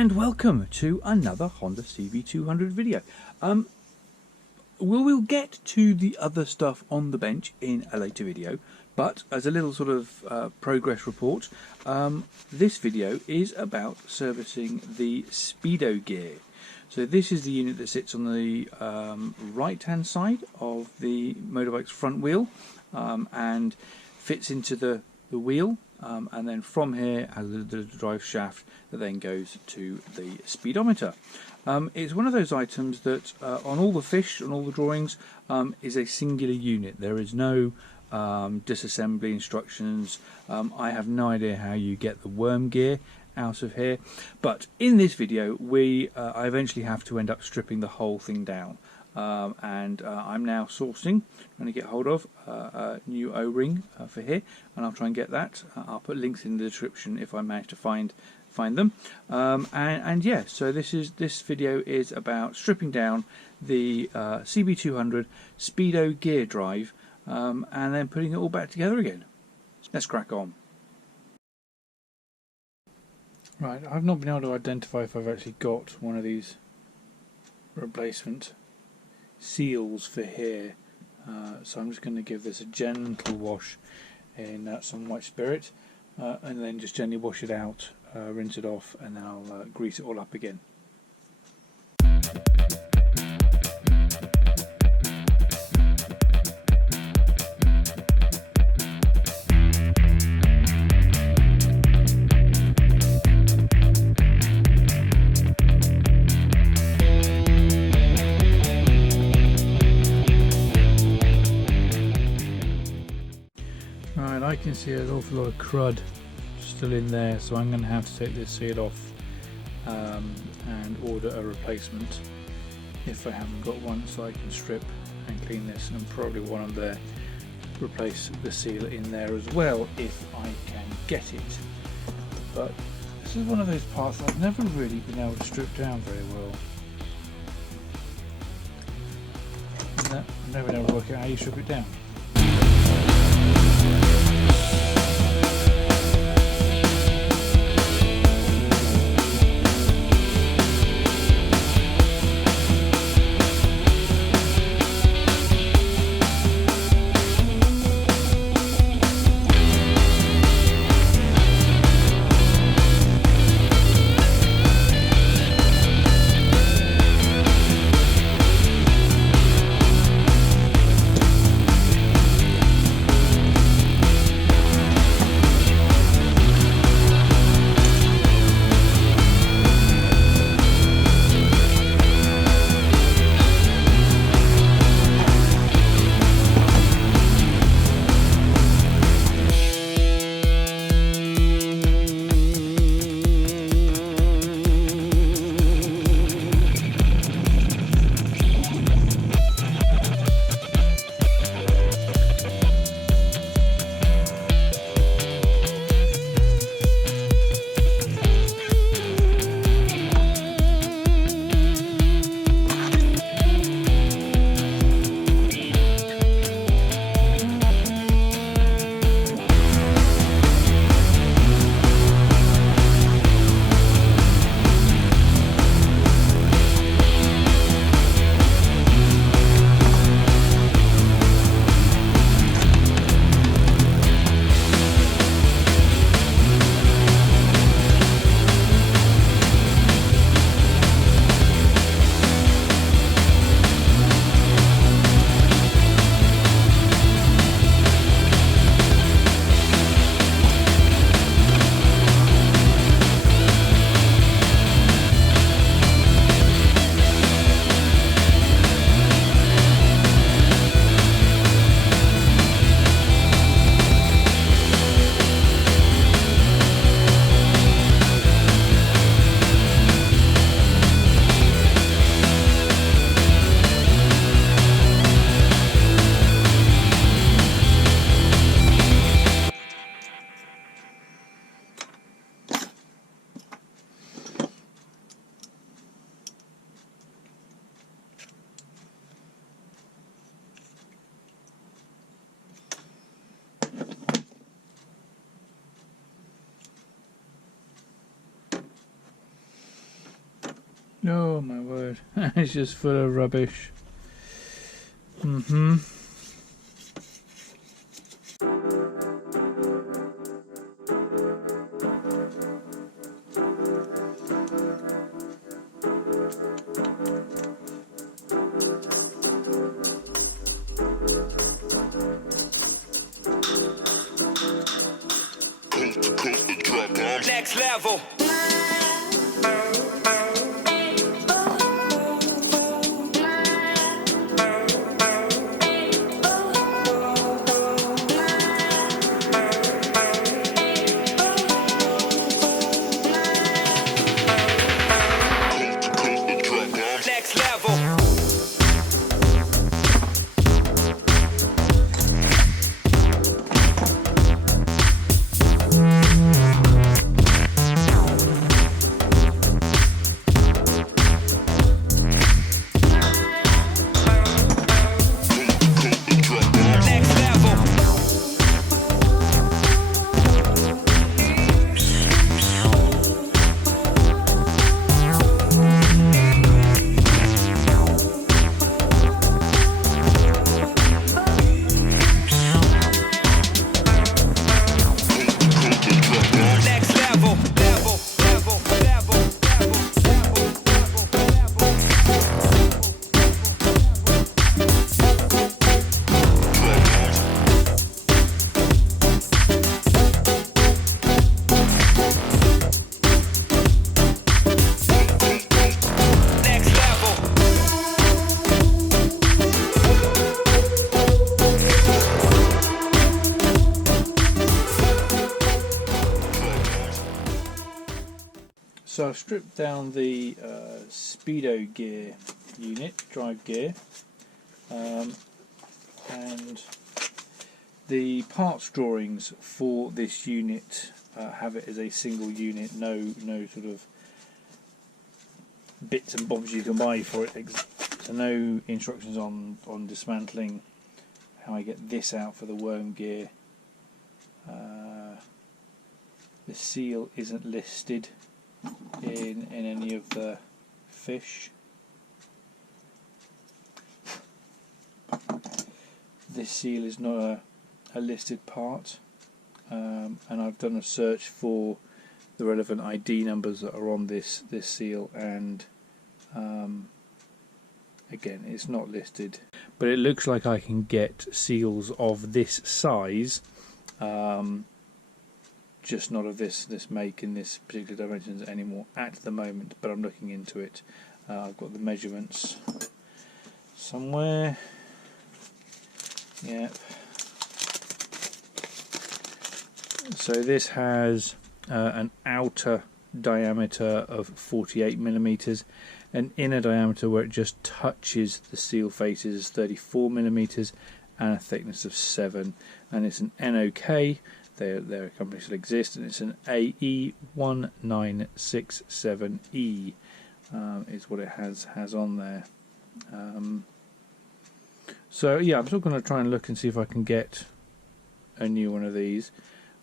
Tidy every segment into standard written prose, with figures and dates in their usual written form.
and welcome to another Honda CB200 video. We'll get to the other stuff on the bench in a later video, but as a little sort of progress report, this video is about servicing the Speedo gear. So this is the unit that sits on the right hand side of the motorbike's front wheel and fits into the wheel, and then from here has the drive shaft that then goes to the speedometer. It's one of those items that on all the fish, on all the drawings, is a singular unit. There is no disassembly instructions. I have no idea how you get the worm gear out of here, but in this video I eventually have to end up stripping the whole thing down, and I'm now trying to get hold of a new O-ring for here, and I'll try and get that. I'll put links in the description if I manage to find them, and yeah, so this video is about stripping down the CB200 Speedo gear drive, and then putting it all back together again. Let's crack on. Right, I've not been able to identify if I've actually got one of these replacement seals for here, so I'm just going to give this a gentle wash in some white spirit, and then just gently wash it out, rinse it off, and then I'll grease it all up again. Right, I can see an awful lot of crud still in there, so I'm going to have to take this seal off and order a replacement if I haven't got one, so I can strip and clean this, and probably want to replace the seal in there as well if I can get it. But this is one of those parts that I've never really been able to strip down very well. I've never been able to work out how you strip it down. Oh my word, it's just full of rubbish. Next level. Next level. So I've stripped down the Speedo gear unit, drive gear, and the parts drawings for this unit have it as a single unit, no sort of bits and bobs you can buy for it. So no instructions on dismantling how I get this out for the worm gear. The seal isn't listed in any of the fish. This seal is not a listed part, and I've done a search for the relevant ID numbers that are on this seal, and again, it's not listed. But it looks like I can get seals of this size, just not of this make in this particular dimensions anymore at the moment, but I'm looking into it. I've got the measurements somewhere. Yep. So this has an outer diameter of 48 millimeters, an inner diameter where it just touches the seal faces is 34 millimeters, and a thickness of 7, and it's an NOK. Their company still exists, and it's an AE1967E is what it has on there. So yeah, I'm still going to try and look and see if I can get a new one of these,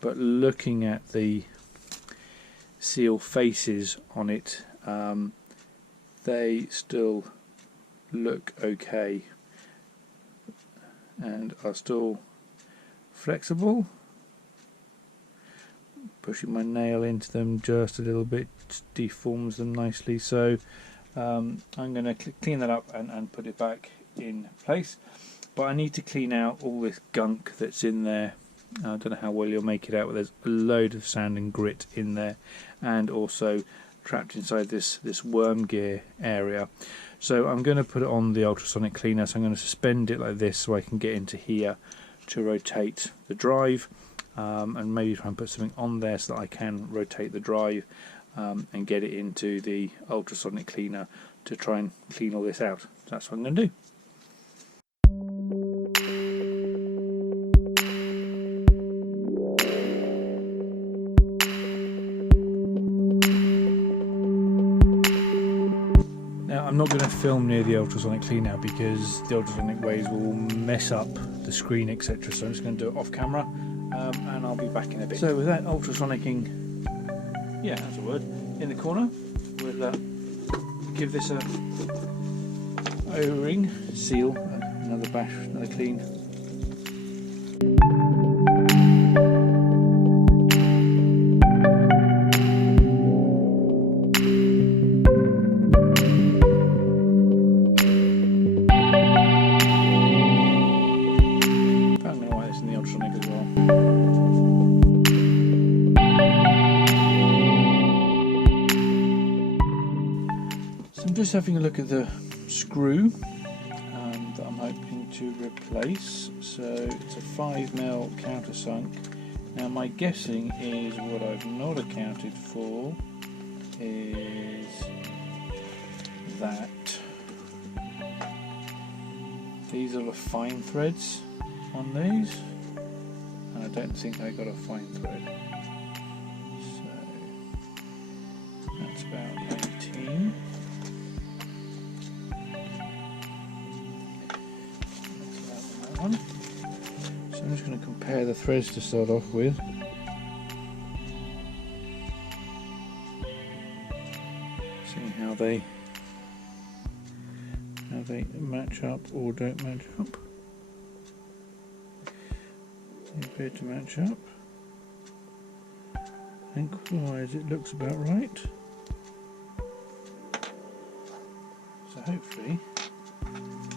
but looking at the seal faces on it, they still look okay and are still flexible. Pushing my nail into them just a little bit deforms them nicely, so I'm going to clean that up and put it back in place. But I need to clean out all this gunk that's in there. I don't know how well you'll make it out, but there's a load of sand and grit in there, and also trapped inside this worm gear area. So I'm going to put it on the ultrasonic cleaner. So I'm going to suspend it like this so I can get into here to rotate the drive. And maybe try and put something on there so that I can rotate the drive and get it into the ultrasonic cleaner to try and clean all this out. So that's what I'm going to do. Now I'm not going to film near the ultrasonic cleaner because the ultrasonic waves will mess up the screen, etc. So I'm just going to do it off camera. And I'll be back in a bit. So with that ultrasonicing, yeah, that's a word, in the corner, we'll give this a O-ring seal, another bash, another clean. I'm going to wire this in the ultrasonic as well. So I'm just having a look at the screw that I'm hoping to replace. So it's a 5mm countersunk. Now my guessing is what I've not accounted for is that these are the fine threads on these, and I don't think I got a fine thread. So that's about 19. One. So I'm just going to compare the threads to start off with. See how they match up or don't match up. They appear to match up. Lengthwise it looks about right. So hopefully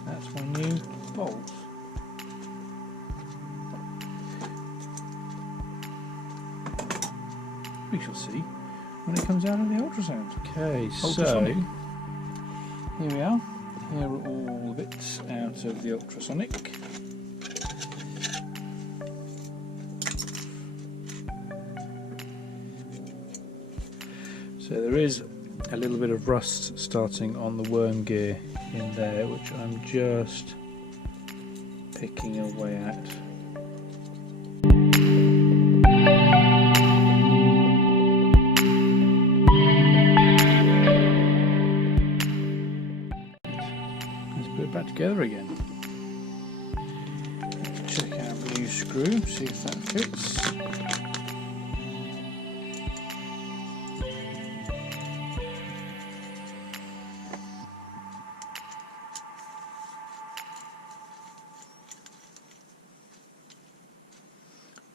that's my new bolt. We shall see when it comes out of the ultrasound. Okay, so here we are. Here are all the bits out of the ultrasonic. So there is a little bit of rust starting on the worm gear in there, which I'm just picking away at. Back together again. Check out the new screw, see if that fits.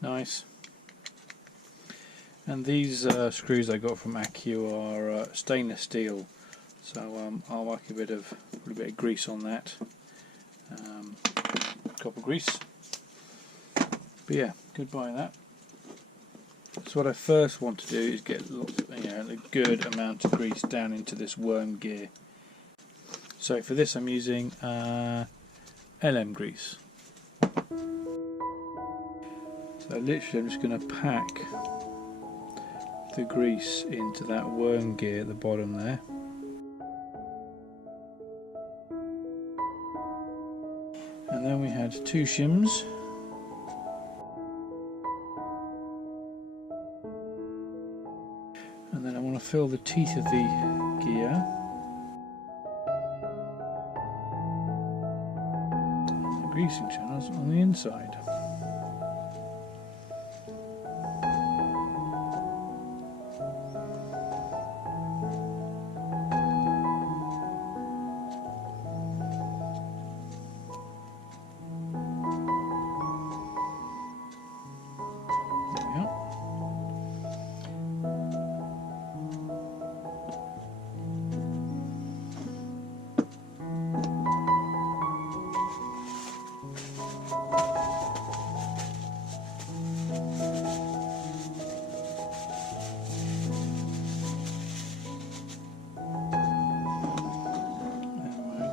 Nice. And these screws I got from Accu are stainless steel. So I'll whack a little bit of grease on that, copper grease. But yeah, goodbye that. So what I first want to do is get a good amount of grease down into this worm gear. So for this I'm using LM grease. So literally I'm just going to pack the grease into that worm gear at the bottom there. And then we had 2 shims. And then I want to fill the teeth of the gear. And the greasing channels on the inside.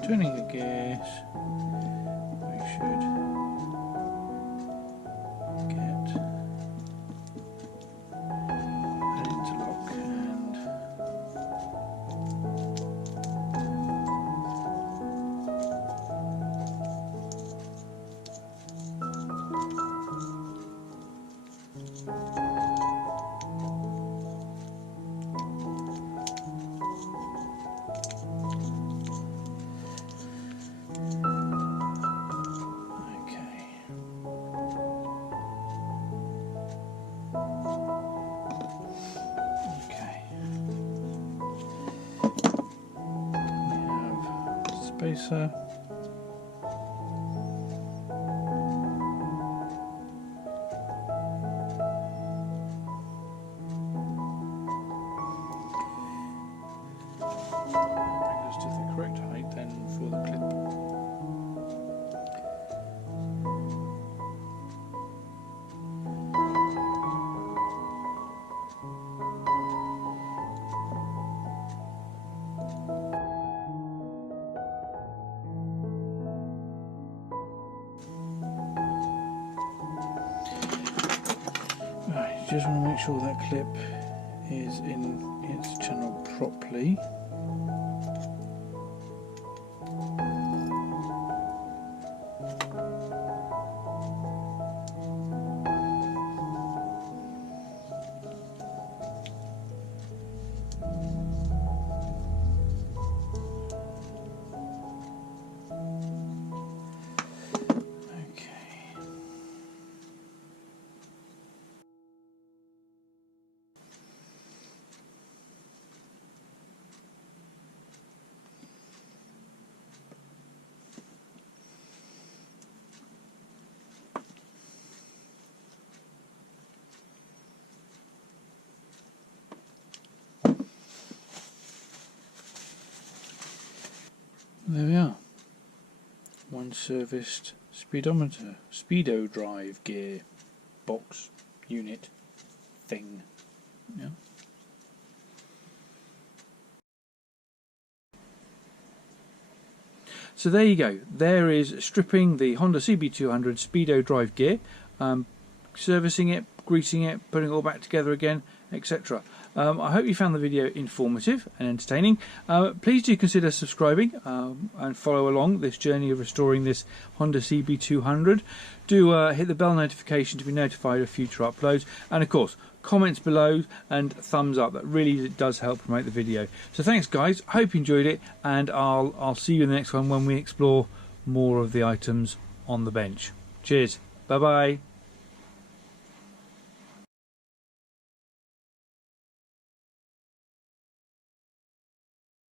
Turning the gears, we should get an interlock and say, sir? Bring us to the correct height then for the clip. Right, just want to make sure that clip is in its channel properly. There we are. One serviced speedometer, Speedo Drive Gear box unit thing. Yeah. So there you go. There is stripping the Honda CB200 Speedo Drive Gear, servicing it, greasing it, putting it all back together again, etc. I hope you found the video informative and entertaining. Please do consider subscribing and follow along this journey of restoring this Honda CB200. Do hit the bell notification to be notified of future uploads, and of course comments below and thumbs up. That really does help promote the video. So thanks guys, hope you enjoyed it, and I'll see you in the next one when we explore more of the items on the bench. Cheers, bye bye.